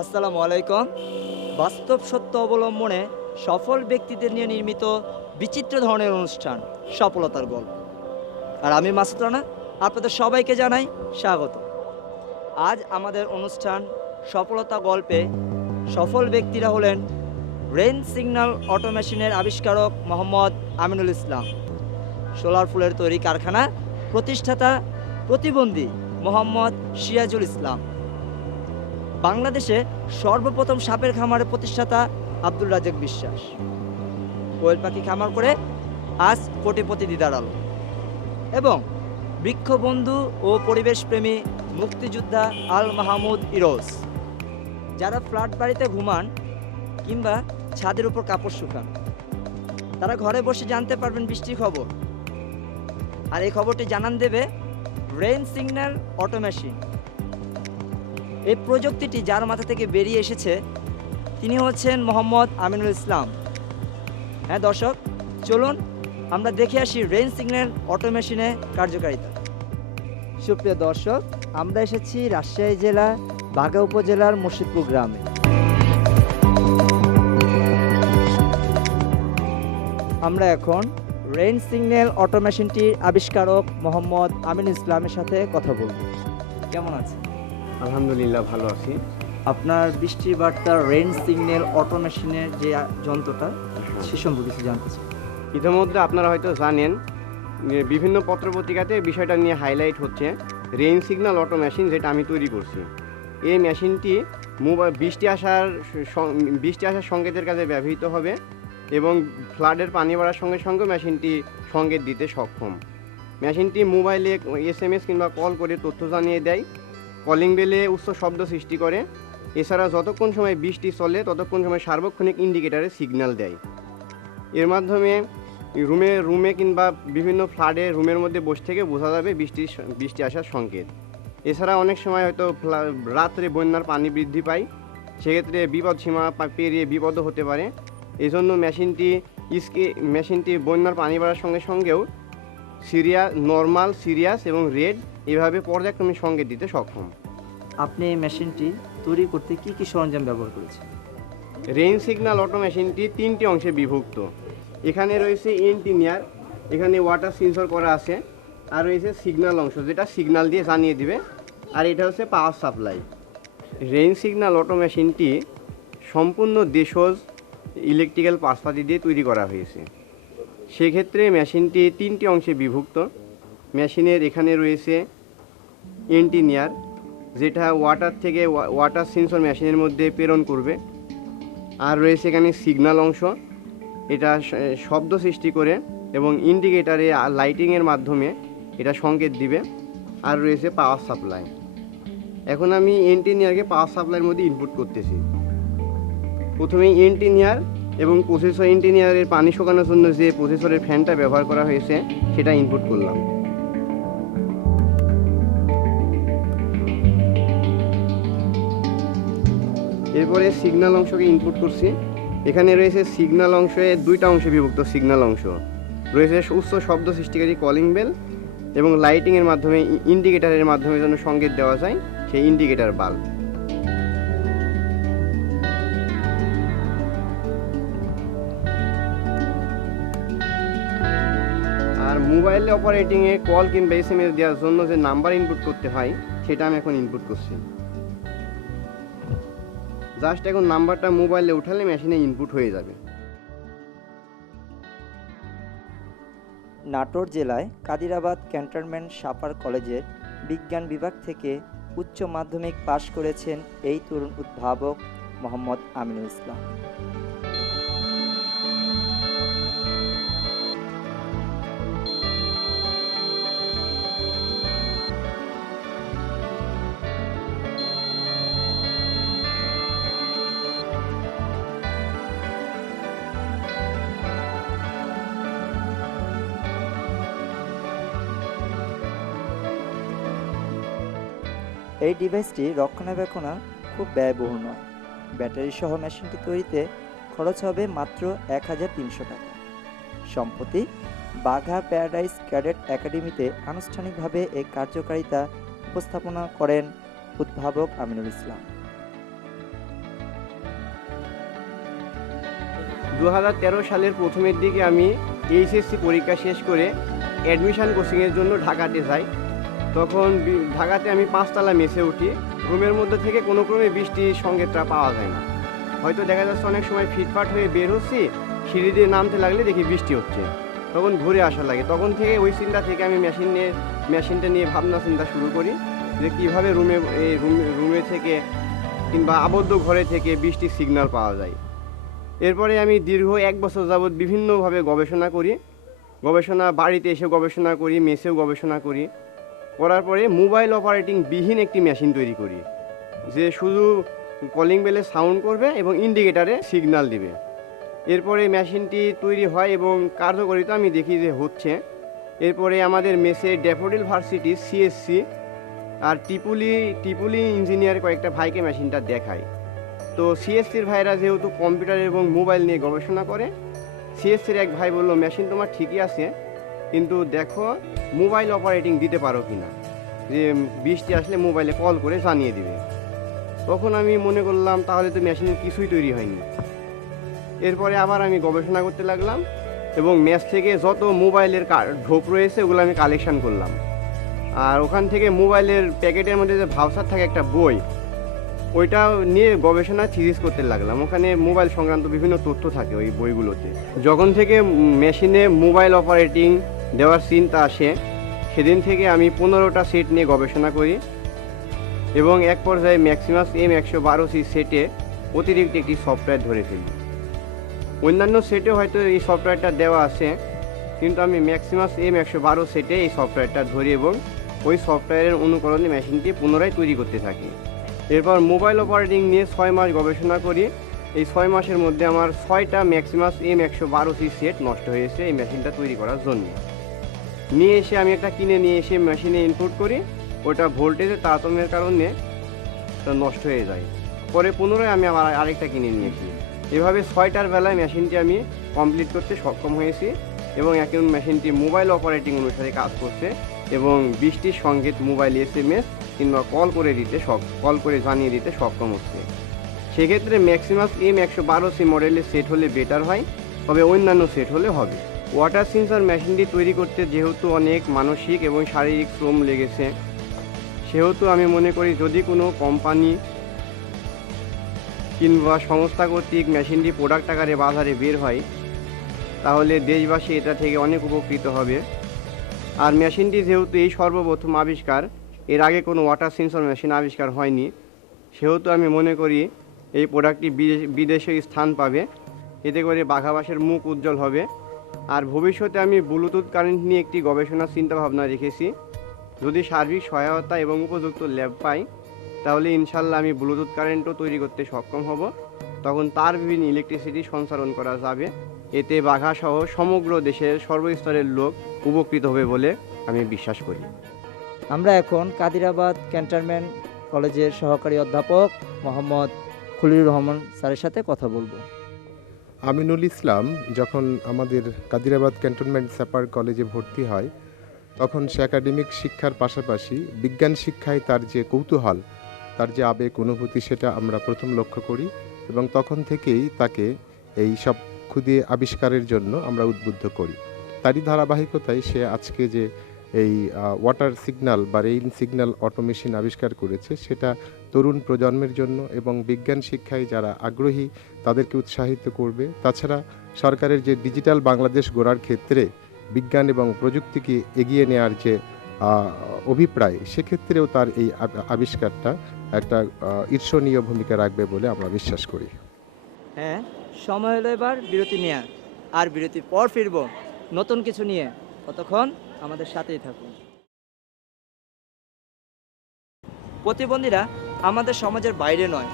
আসসালামু আলাইকুম। বাস্তব সত্য অবলম্বনে সফল ব্যক্তিদের নিয়ে নির্মিত বিচিত্র ধরনের অনুষ্ঠান সফলতার গল্প। আর আমি মাসুদ রানা, আপনাদের সবাইকে জানাই স্বাগত। আজ আমাদের অনুষ্ঠান সফলতা গল্পে সফল ব্যক্তিরা হলেন রেন সিগন্যাল অটোমেশনের আবিষ্কারক মোহাম্মদ আমিনুল ইসলাম, সোলার ফুলের তৈরি কারখানা প্রতিষ্ঠাতা প্রতিবন্ধী মোহাম্মদ সিরাজুল ইসলাম, বাংলাদেশে সর্বপ্রথম সাপের খামারের প্রতিষ্ঠাতা আব্দুল রাজ্জাক বিশ্বাস, কোয়েল পাখি খামার করে আজ কোটিপতি দিদার আলো, এবং বৃক্ষবন্ধু ও পরিবেশপ্রেমী মুক্তিযোদ্ধা আল মাহমুদ ইরোজ, যারা ফ্ল্যাট বাড়িতে ঘুমান কিংবা ছাদের উপর কাপড় শুকান, তারা ঘরে বসে জানতে পারবেন বৃষ্টির খবর। আর এই খবরটি জানান দেবে রেইন সিগন্যাল অটোমেশন। এই প্রযুক্তিটি যার মাথা থেকে বেরিয়ে এসেছে তিনি হচ্ছেন মোহাম্মদ আমিনুল ইসলাম। হ্যাঁ দর্শক, চলুন আমরা দেখে আসি রেইন সিগন্যাল অটোমেশনের কার্যকারিতা। সুপ্রিয় দর্শক, আমরা এসেছি রাজশাহী জেলা বাঘা উপজেলার মুর্শিদপুর গ্রামে। আমরা এখন রেইন সিগন্যাল অটোমেশনটির আবিষ্কারক মোহাম্মদ আমিনুল ইসলামের সাথে কথা বলব। কেমন আছেন? আলহামদুলিল্লাহ, ভালো আছি। আপনার বৃষ্টির বার্তা রেইন সিগন্যাল অটোমেশনের যে যন্ত্রটা সে সম্পর্কে কিছু জানতে চাই। ইতিমধ্যে আপনারা হয়তো জানেন, বিভিন্ন পত্রপত্রিকাতে বিষয়টা নিয়ে হাইলাইট হচ্ছে রেইন সিগন্যাল অটো মেশিন, যেটা আমি তৈরি করছি। এই মেশিনটি বৃষ্টি আসার সংকেতের কাজে ব্যবহৃত হবে এবং ফ্লাডের পানি বাড়ার সঙ্গে সঙ্গে মেশিনটি সংকেত দিতে সক্ষম। মেশিনটি মোবাইলে SMS কিংবা কল করে তথ্য জানিয়ে দেয়, কলিং বেলে উচ্চ শব্দ সৃষ্টি করে। এছাড়া যতক্ষণ সময় বৃষ্টি চলে ততক্ষণ সময় সার্বক্ষণিক ইন্ডিকেটারে সিগন্যাল দেয়। এর মাধ্যমে রুমে কিংবা বিভিন্ন ফ্লাডে রুমের মধ্যে বসে থেকে বোঝা যাবে বৃষ্টি আসার সংকেত। এছাড়া অনেক সময় হয়তো রাত্রে বন্যার পানি বৃদ্ধি পায়, সেক্ষেত্রে বিপদ সীমা পেরিয়ে বিপদও হতে পারে। এই জন্য মেশিনটি বন্যার পানি বাড়ার সঙ্গে সঙ্গেও নর্মাল, সিরিয়াস এবং রেড এভাবে পর্যায়ক্রমে সংকেত দিতে সক্ষম। আপনি এই মেশিনটি তৈরি করতে কি কি সরঞ্জাম ব্যবহার করেছেন? রেইন সিগন্যাল অটো মেশিনটি 3টি অংশে বিভক্ত। এখানে রয়েছে ইঞ্জিনিয়ার, এখানে ওয়াটার সেন্সর করা আছে, আর রয়েছে সিগন্যাল অংশ, যেটা সিগন্যাল দিয়ে জানিয়ে দিবে, আর এটা হচ্ছে power supply. Rain signal auto মেশিনটি সম্পূর্ণ দেশজ ইলেকট্রিক্যাল পার্টসপাতি দিয়ে তৈরি করা হয়েছে। সেক্ষেত্রে মেশিনটি 3টি অংশে বিভক্ত। মেশিনের এখানে রয়েছে ইঞ্জিনিয়ার, যেটা ওয়াটার থেকে ওয়াটার সেন্সর মেশিনের মধ্যে প্রেরণ করবে। আর রয়েছে এখানে সিগন্যাল অংশ, এটা শব্দ সৃষ্টি করে এবং ইন্ডিকেটারে লাইটিংয়ের মাধ্যমে এটা সংকেত দিবে। আর রয়েছে পাওয়ার সাপ্লাই। এখন আমি ইঞ্জিনিয়ারকে পাওয়ার সাপ্লাইয়ের মধ্যে ইনপুট করতেছি। প্রথমে ইঞ্জিনিয়ার এবং প্রসেসর, ইঞ্জিনিয়ারের পানি শুকানোর জন্য যে প্রসেসরের ফ্যানটা ব্যবহার করা হয়েছে সেটা ইনপুট করলাম। এরপরে সিগন্যাল অংশকে ইনপুট করছি। এখানে রয়েছে সিগন্যাল অংশে 2টা অংশে বিভক্ত। সিগন্যাল অংশ রয়েছে উচ্চ শব্দ সৃষ্টিকারী কলিং বেল এবং লাইটিংয়ের মাধ্যমে ইন্ডিকেটারের মাধ্যমে যেন সংকেত দেওয়া যায় সেই ইন্ডিকেটার বাল্ব। আর মোবাইলে অপারেটিংয়ে কল কিংবা SMS দেওয়ার জন্য যে নাম্বার ইনপুট করতে হয় সেটা আমি এখন ইনপুট করছি। জাস্ট এখন নাম্বারটা মোবাইলে উঠালে মেশিনে ইনপুট হয়ে যাবে। নাটোর জেলায় কাদিরাবাদ ক্যান্টনমেন্ট সাপার কলেজের বিজ্ঞান বিভাগ থেকে উচ্চ মাধ্যমিক পাশ করেছেন এই তরুণ উদ্ভাবক মোহাম্মদ আমিনুল ইসলাম। এই ডিভাইসটি রক্ষণাবেক্ষণ খুব ব্যয়বহুল নয়। ব্যাটারি সহ মেশিনটি তৈরিতে খরচ হবে মাত্র 1300 টাকা। সম্প্রতি বাঘা প্যারাডাইস ক্যাডেট একাডেমিতে আনুষ্ঠানিকভাবে এই কার্যকারিতা উপস্থাপনা করেন উদ্ভাবক আমিনুল ইসলাম। 2013 সালের প্রথমের দিকে আমি এইচএসসি পরীক্ষা শেষ করে অ্যাডমিশন কোচিংয়ের জন্য ঢাকাতে যাই। তখন ঢাকাতে আমি 5 তলা মেসে উঠি। রুমের মধ্যে থেকে কোনো ক্রমে বৃষ্টির সংকেতটা পাওয়া যায় না। হয়তো দেখা যাচ্ছে অনেক সময় ফিটফাট হয়ে বের হচ্ছি, সিঁড়ি দিয়ে নামতে লাগলে দেখি বৃষ্টি হচ্ছে, তখন ঘুরে আসা লাগে। তখন থেকে ওই চিন্তা থেকে আমি মেশিনটা নিয়ে ভাবনা চিন্তা শুরু করি যে কীভাবে রুমে থেকে কিংবা আবদ্ধ ঘরে থেকে বৃষ্টির সিগন্যাল পাওয়া যায়। এরপরে আমি দীর্ঘ 1 বছর যাবৎ বিভিন্নভাবে গবেষণা করি। বাড়িতে এসে গবেষণা করি, মেসেও গবেষণা করি। করার পরে মোবাইল অপারেটিং বিহীন একটি মেশিন তৈরি করি, যে শুধু কলিং বেলে সাউন্ড করবে এবং ইন্ডিকেটারে সিগন্যাল দিবে। এরপরে মেশিনটি তৈরি হয় এবং কার্যকারিতা আমি দেখি যে হচ্ছে। এরপরে আমাদের মেসে ড্যাফোডিল ভার্সিটি, সিএসসি আর টিপুলি ইঞ্জিনিয়ার কয়েকটা ভাইকে মেশিনটা দেখায়। তো সিএসসির ভাইরা যেহেতু কম্পিউটার এবং মোবাইল নিয়ে গবেষণা করে, সিএসসির এক ভাই বলল, মেশিন তোমার ঠিকই আছে, কিন্তু দেখো মোবাইল অপারেটিং দিতে পারো কি না, যে বৃষ্টি আসলে মোবাইলে কল করে জানিয়ে দিবে। তখন আমি মনে করলাম তাহলে তো মেশিনের কিছুই তৈরি হয়নি। এরপরে আবার আমি গবেষণা করতে লাগলাম এবং ম্যাচ থেকে যত মোবাইলের ঢোপ রয়েছে ওগুলো আমি কালেকশন করলাম। আর ওখান থেকে মোবাইলের প্যাকেটের মধ্যে যে ভাউচার থাকে একটা বই, ওইটা নিয়ে গবেষণা থিরিস করতে লাগলাম। ওখানে মোবাইল সংক্রান্ত বিভিন্ন তথ্য থাকে ওই বইগুলোতে। যখন থেকে মেশিনে মোবাইল অপারেটিং দেওয়ার চিন্তা আসে, সেদিন থেকে আমি 15টা সেট নিয়ে গবেষণা করি এবং এক পর্যায়ে ম্যাক্সিমাস M112C সেটে অতিরিক্ত একটি সফটওয়্যার ধরে ফেলি। অন্যান্য সেটে হয়তো এই সফটওয়্যারটা দেওয়া আছে, কিন্তু আমি ম্যাক্সিমাস M112 সেটে এই সফটওয়্যারটা ধরি এবং ওই সফটওয়্যারের অনুকরণে মেশিনটি পুনরায় তৈরি করতে থাকি। এরপর মোবাইল অপারেটিং নিয়ে 6 মাস গবেষণা করি। এই 6 মাসের মধ্যে আমার 6টা ম্যাক্সিমাস M112C সেট নষ্ট হয়েছে এই মেশিনটা তৈরি করার জন্য। নিয়ে এসে আমি একটা কিনে নিয়ে এসে মেশিনে ইনপুট করি, ওটা ভোল্টেজের তারতম্যের কারণে নষ্ট হয়ে যায়। পরে পুনরায় আমি আবার আরেকটা কিনে নিয়েছি। এভাবে 6টার বেলায় মেশিনটি আমি কমপ্লিট করতে সক্ষম হয়েছি এবং এখন মেশিনটি মোবাইল অপারেটিং অনুসারে কাজ করছে এবং বৃষ্টির সংকেত মোবাইল SMS কিংবা কল করে জানিয়ে দিতে সক্ষম হচ্ছে। সেক্ষেত্রে ম্যাক্সিমাস M112C মডেলের সেট হলে বেটার হয়, তবে অন্যান্য সেট হলে হবে। ওয়াটার সেন্সর মেশিনটি তৈরি করতে যেহেতু অনেক মানসিক এবং শারীরিক শ্রম লেগেছে, সেহেতু আমি মনে করি যদি কোনো কোম্পানি কিংবা সংস্থা কর্তৃক মেশিনটি প্রোডাক্ট আকারে বাজারে বের হয়, তাহলে দেশবাসী এটা থেকে অনেক উপকৃত হবে। আর মেশিনটি যেহেতু এই সর্বপ্রথম আবিষ্কার, এর আগে কোনো ওয়াটার সেন্সর মেশিন আবিষ্কার হয়নি, সেহেতু আমি মনে করি এই প্রোডাক্টটি বিদেশে স্থান পাবে। এতে করে বাঘাবাসের মুখ উজ্জ্বল হবে। আর ভবিষ্যতে আমি ব্লুটুথ কারেন্ট নিয়ে একটি গবেষণার চিন্তাভাবনা রেখেছি। যদি সার্বিক সহায়তা এবং উপযুক্ত ল্যাব পাই, তাহলে ইনশাল্লাহ আমি ব্লুটুথ কারেন্টও তৈরি করতে সক্ষম হব। তখন তার বিভিন্ন ইলেকট্রিসিটি সঞ্চালন করা যাবে। এতে বাঘাসহ সমগ্র দেশের সর্বস্তরের লোক উপকৃত হবে বলে আমি বিশ্বাস করি। আমরা এখন কাদিরাবাদ ক্যান্টনমেন্ট কলেজের সহকারী অধ্যাপক মোহাম্মদ খলিলুর রহমান স্যারের সাথে কথা বলবো। আমিনুল ইসলাম যখন আমাদের কাদিরাবাদ ক্যান্টনমেন্ট স্যাপার কলেজে ভর্তি হয়, তখন সে একাডেমিক শিক্ষার পাশাপাশি বিজ্ঞান শিক্ষায় তার যে কৌতূহল, তার যে আবেগ অনুভূতি, সেটা আমরা প্রথম লক্ষ্য করি এবং তখন থেকেই তাকে এই সব ক্ষুদে আবিষ্কারের জন্য আমরা উদ্বুদ্ধ করি। তারই ধারাবাহিকতায় সে আজকে যে এই ওয়াটার সিগন্যাল বা রেইন সিগন্যাল অটোমেশন আবিষ্কার করেছে, সেটা তরুণ প্রজন্মের জন্য এবং বিজ্ঞান শিক্ষায় যারা আগ্রহী তাদেরকে উৎসাহিত করবে। তাছাড়া সরকারের যে ডিজিটাল বাংলাদেশ গড়ার ক্ষেত্রে বিজ্ঞান এবং প্রযুক্তিকে এগিয়ে নেওয়ার যে অভিপ্রায়, সেক্ষেত্রেও তার এই আবিষ্কারটা একটা ঈর্ষণীয় ভূমিকা রাখবে বলে আমরা বিশ্বাস করি। হ্যাঁ, সময় হলো এবার বিরতি নেওয়ার। আর বিরতির পর ফিরব নতুন কিছু নিয়ে। ততক্ষণ আমাদের সাথেই থাকুন। প্রতিবন্ধীরা আমাদের সমাজের বাইরে নয়,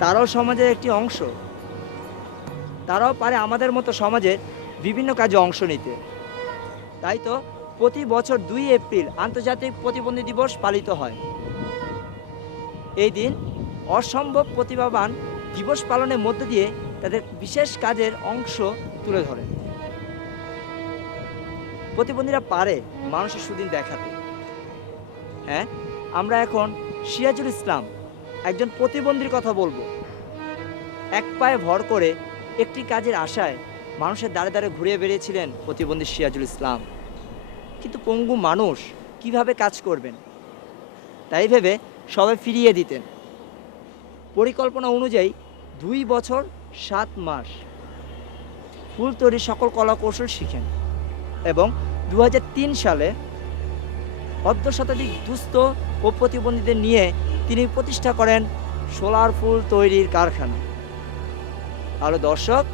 তারাও সমাজের একটি অংশ। তারাও পারে আমাদের মতো সমাজের বিভিন্ন কাজে অংশ নিতে। তাই তো প্রতি বছর 2 এপ্রিল আন্তর্জাতিক প্রতিবন্ধী দিবস পালিত হয়। এই দিন অসম্ভব প্রতিভাবান দিবস পালনের মধ্য দিয়ে তাদের বিশেষ কাজের অংশ তুলে ধরে। প্রতিবন্ধীরা পারে মানুষের সুদিন দেখাতে। হ্যাঁ, আমরা এখন সিরাজুল ইসলাম, একজন প্রতিবন্ধীর কথা বলবো। এক পায়ে ভর করে একটি কাজের আশায় মানুষের দ্বারে দ্বারে ঘুরে বেরিয়েছিলেন প্রতিবন্ধী সিরাজুল ইসলাম। কিন্তু পঙ্গু মানুষ কিভাবে কাজ করবেন, তাই ভেবে সবাই ফিরিয়ে দিতেন। পরিকল্পনা অনুযায়ী 2 বছর 7 মাস ফুল তৈরির সকল কলা কৌশল শিখেন এবং 2003 সালে অর্ধ শতাধিক দুস্থ ও প্রতিবন্ধীদের নিয়ে তিনি প্রতিষ্ঠা করেন সোলার ফুল তৈরির কারখানা। আরও দর্শক,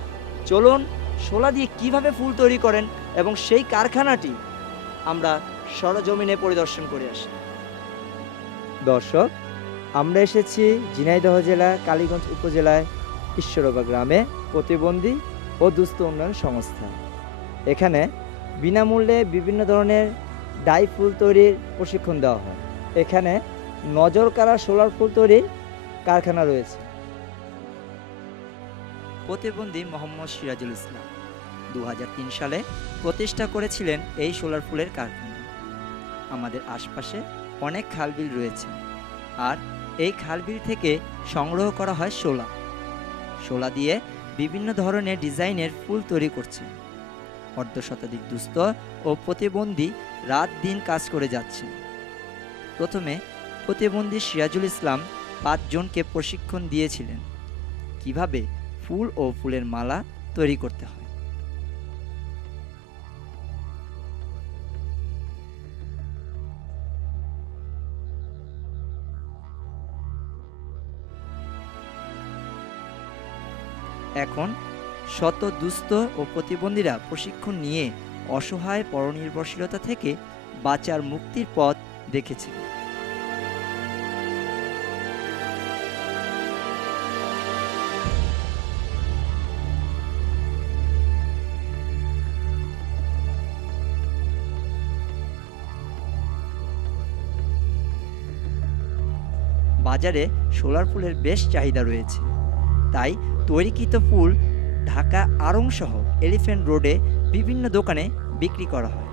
চলুন শোলা দিয়ে কিভাবে ফুল তৈরি করেন এবং সেই কারখানাটি আমরা সরজমিনে পরিদর্শন করে আসি। দর্শক, আমরা এসেছি ঝিনাইদহ জেলা কালীগঞ্জ উপজেলায় ঈশ্বরবা গ্রামে প্রতিবন্ধী ও দুস্থ উন্নয়ন সংস্থা। এখানে বিনামূল্যে বিভিন্ন ধরনের ডাই ফুল তৈরির প্রশিক্ষণ দেওয়া হয়। এখানে নজর কাড়া সোলার ফুল তৈরির কারখানা রয়েছে। প্রতিবন্ধী মোহাম্মদ সিরাজুল ইসলাম 2003 সালে প্রতিষ্ঠা করেছিলেন এই সোলার ফুলের কারখানা। আমাদের আশপাশে অনেক খালবিল রয়েছে, আর এই খালবিল থেকে সংগ্রহ করা হয় শোলা দিয়ে বিভিন্ন ধরনের ডিজাইনের ফুল তৈরি করছে। অর্ধ শতাধিক দুস্থ ও প্রতিবন্ধী রাত দিন কাজ করে যাচ্ছে। প্রথমে প্রতিবন্ধী সিরাজুল ইসলাম 5 জনকে প্রশিক্ষণ দিয়েছিলেন কিভাবে ফুল ও ফুলের মালা তৈরি করতে হয়। এখন শত দুস্থ ও প্রতিবন্ধীরা প্রশিক্ষণ নিয়ে অসহায় পরনির্ভরশীলতা থেকে বাঁচার মুক্তির পথ দেখেছে। বাজারে সোলার ফুলের বেশ চাহিদা রয়েছে, তাই তৈরিকৃত ফুল ঢাকা আড়ং সহ এলিফ্যান্ট রোডে বিভিন্ন দোকানে বিক্রি করা হয়।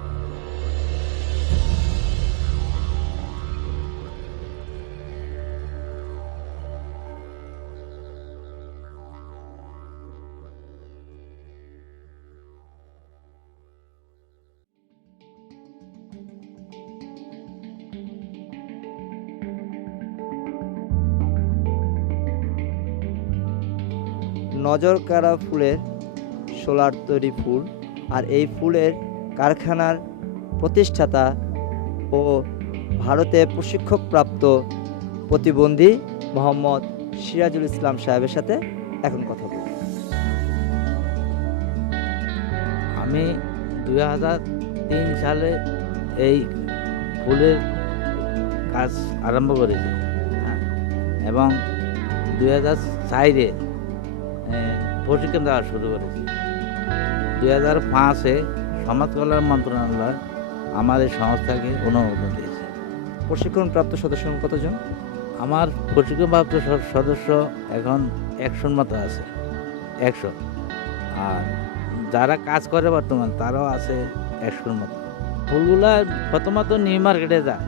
নজর কাড়া ফুলের সোলার তৈরি ফুল, আর এই ফুলের কারখানার প্রতিষ্ঠাতা ও ভারতে প্রশিক্ষকপ্রাপ্ত প্রতিবন্ধী মোহাম্মদ সিরাজুল ইসলাম সাহেবের সাথে এখন কথা বলব। আমি 2003 সালে এই ফুলের কাজ আরম্ভ করেছি, এবং 2004-এ প্রশিক্ষণ দেওয়া শুরু করেছি। 2005-এ সমাজ কল্যাণ মন্ত্রণালয় আমার এই সংস্থাকে অনুমোদন দিয়েছে। প্রশিক্ষণপ্রাপ্ত সদস্য কতজন? আমার প্রশিক্ষণপ্রাপ্ত সদস্য এখন 100 মতো আছে, 100। আর যারা কাজ করে বর্তমান তারাও আছে 100 মতো। ফুলগুলা প্রথমত নিউ মার্কেটে যায়,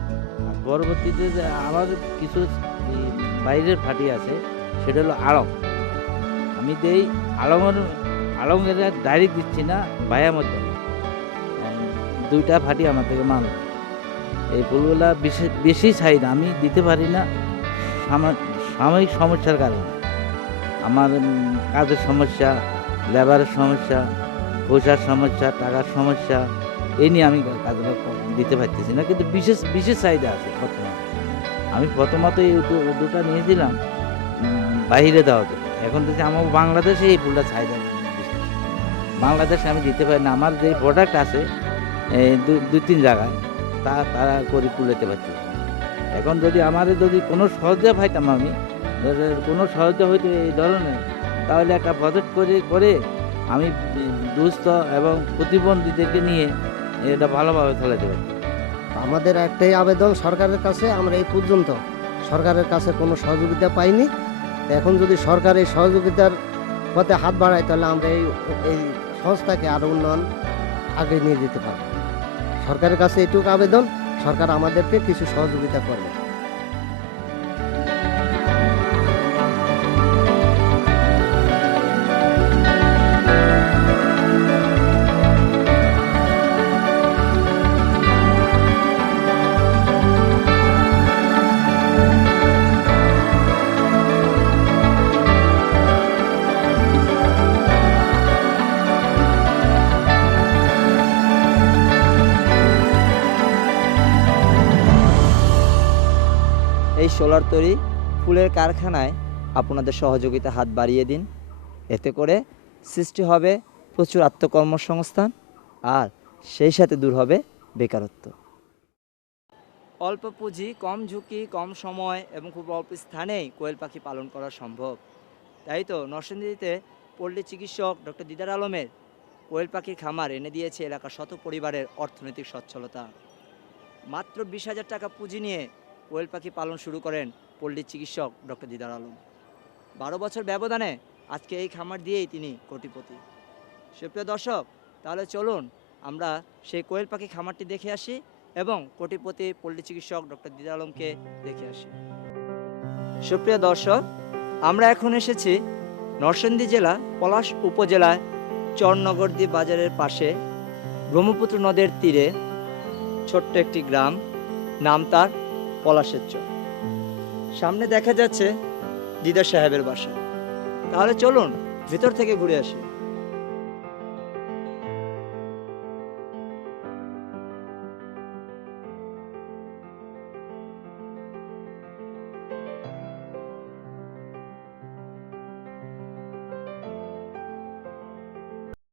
আর পরবর্তীতে যে আমার কিছু বাইরের ফাটি আছে, সেটা হলো আড়ং। আমি দেই আড়ঙের ডাইরেক্ট দিচ্ছি না, ভাইয়া মধ্যে 2টা ফাটি আমার থেকে মাল। এই ফুলগুলা বেশি চাহিদা, আমি দিতে পারি না সাময়িক সমস্যার কারণে। আমার কাজের সমস্যা, লেবারের সমস্যা, পয়সার সমস্যা, টাকার সমস্যা, এই নিয়ে আমি কাজগুলো দিতে পারতেছি না। কিন্তু বিশেষ চাহিদা আছে বর্তমানে। আমি প্রথমত এই দুটা নিয়েছিলাম বাইরে দেওয়াতে, এখন থেকে আমার বাংলাদেশে এই ফুলটা চাহিদা বেশি। বাংলাদেশে আমি দিতে পারি না। আমার যে প্রোডাক্ট আছে 2-3 জায়গায় তারা করে তুলেতে পারছি। এখন যদি কোনো সহজে পাইতাম, আমি কোনো সহজে হয়তো এই ধরনের, তাহলে একটা প্রজেক্ট করে আমি দুস্থ এবং প্রতিবন্ধীদেরকে নিয়ে এটা ভালোভাবে চালাতে পারি। আমাদের একটাই আবেদন সরকারের কাছে, আমরা এই পর্যন্ত সরকারের কাছে কোনো সহযোগিতা পাইনি। এখন যদি সরকার এই সহযোগিতার পথে হাত বাড়ায়, তাহলে আমরা এই সংস্থাকে আরও উন্নয়ন আগে নিয়ে যেতে পারব। সরকারের কাছে এটুকু আবেদন, সরকার আমাদেরকে কিছু সহযোগিতা করবে। সোলার তৈরি ফুলের কারখানায় আপনাদের সহযোগিতা হাত বাড়িয়ে দিন। এতে করে সৃষ্টি হবে প্রচুর আত্মকর্মসংস্থান, আর সেই সাথে দূর হবে বেকারত্ব। অল্প পুঁজি, কম ঝুঁকি, কম সময় এবং খুব অল্প স্থানেই কোয়েল পাখি পালন করা সম্ভব। তাই তো নরসিংদীতে পল্লী চিকিৎসক ডক্টর দিদার আলমের কোয়েল পাখির খামার এনে দিয়েছে এলাকার শত পরিবারের অর্থনৈতিক সচ্ছলতা। মাত্র 20,000 টাকা পুঁজি নিয়ে কোয়েল পাখি পালন শুরু করেন পল্লী চিকিৎসক ডক্টর দিদার আলম। 12 বছর ব্যবধানে আজকে এই খামার দিয়েই তিনি কোটিপতি। সুপ্রিয় দর্শক, তাহলে চলুন আমরা সেই কোয়েল পাখি খামারটি দেখে আসি এবং কোটিপতি পল্লী চিকিৎসক ডক্টর দিদার আলমকে দেখে আসি। সুপ্রিয় দর্শক, আমরা এখন এসেছি নরসিংদী জেলা পলাশ উপজেলায় চরনগরদী বাজারের পাশে ব্রহ্মপুত্র নদের তীরে ছোট্ট একটি গ্রাম, নাম তার পলাশের চর। সামনে দেখা যাচ্ছে দিদার সাহেবের বাসা। তাহলে চলুন ভিতর থেকে ঘুরে আসি।